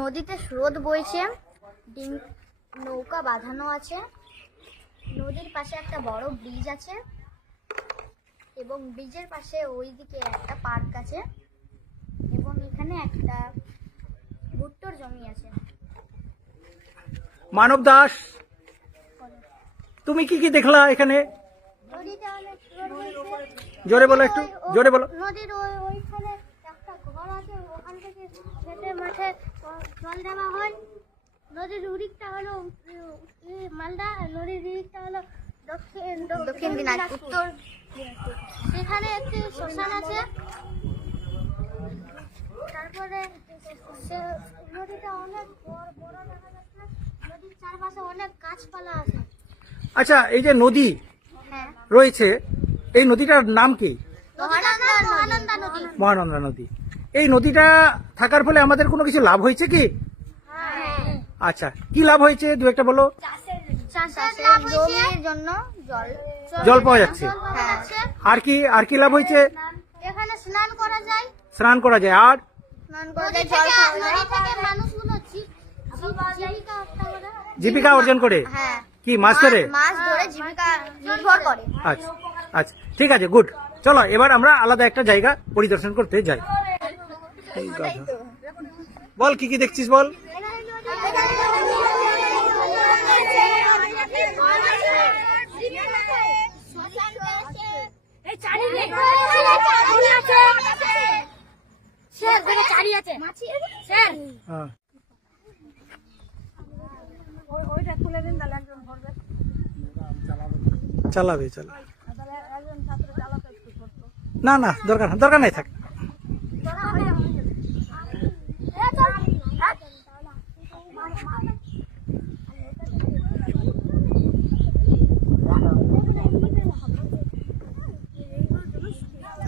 নদীতে স্রোত বইছে, নৌকা বাঁধানো আছে, নদীর পাশে একটা বড় ব্রিজ আছে এবং ব্রিজের পাশে ওইদিকে একটা পার্ক আছে এবং এখানে একটা ভুট্টোর জমি আছে। মানব দাস, তুমি কি কি দেখলা এখানে? নদীতে অনেক স্রোত বইছে। জোরে বলো, একটু জোরে বলো। নদীর ওইখানে একটা ঘর আছে, ওখান থেকে খেতে মাঠে জল দেওয়া হয়। নদীর উদিকটা হলো মালদা, নদীর দিকটা হলো দক্ষিণ দিনাজপুর, উত্তর দিনাজপুর। সেখানে একটি শ্মশান আছে। তারপরে নদীটা অনেক বড় দেখা যাচ্ছে। নদীর চারপাশে অনেক গাছপালা আছে। আচ্ছা, এই যে নদী হ্যাঁ, রয়েছে, এই নদীটার নাম কি? মহানন্দা নদী। মহানন্দা নদী। এই নদীটা থাকার ফলে আমাদের কোনো কিছু লাভ হয়েছে কি? হ্যাঁ, আচ্ছা, কি লাভ হয়েছে দু একটা বলো। চাষের লাভ হয়েছে, জমির জন্য জল পাওয়া যাচ্ছে। হ্যাঁ। আর কি লাভ হয়েছে? এখানে স্নান করা যায়, স্নান করা যায়। আর নদী থেকে মানুষগুলো জীবিকা অর্জন করে, হ্যাঁ, কি মাছ ধরে? মাছ ধরে জীবিকা নির্ভর করে। আচ্ছা আচ্ছা, ঠিক আছে, গুড। চলো এবার আমরা আলাদা একটা জায়গা পরিদর্শন করতে যাই। বল, কি কি দেখছিস বল। হ্যাঁ। চালাবে চালাবে। না না, দরকার নাই, থাক।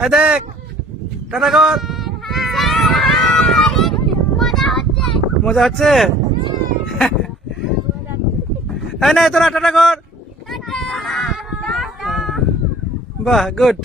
এই দেখ, টাটা কর। মজা হচ্ছে? এই নে তোরা টাটা কর। বাহ, গুড।